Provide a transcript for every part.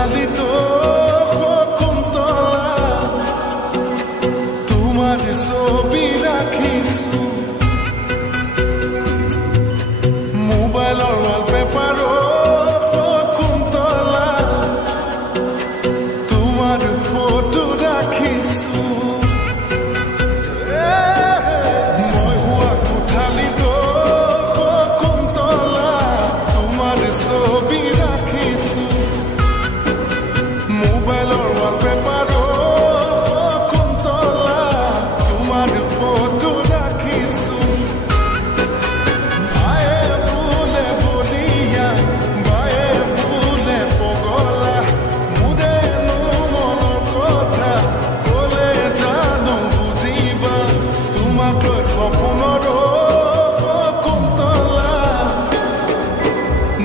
কোঠালিত শকুন্তলা তোমাৰ ছবি ৰাখিছো মোবাইলৰ ৱালপেপাৰত শকুন্তলা তোমাৰ ফটো ৰাখিছো মই হোৱা কোঠালিত শকুন্তলা তোমাৰ ছবি ৰাখিছো মোবাইলৰ ৱালপেপাৰত শকুন্তলা তোমাৰ ফটো ৰাখিছো বায়ে বোলে বলিয়া বায়ে বোলে পগলা মোৰেনো মনৰ কথা ক'লে জানো বুজিবা তোমাক লৈ সপোনৰ শকুন্তলা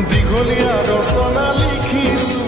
দীঘলীয়া ৰচনা লিখিছো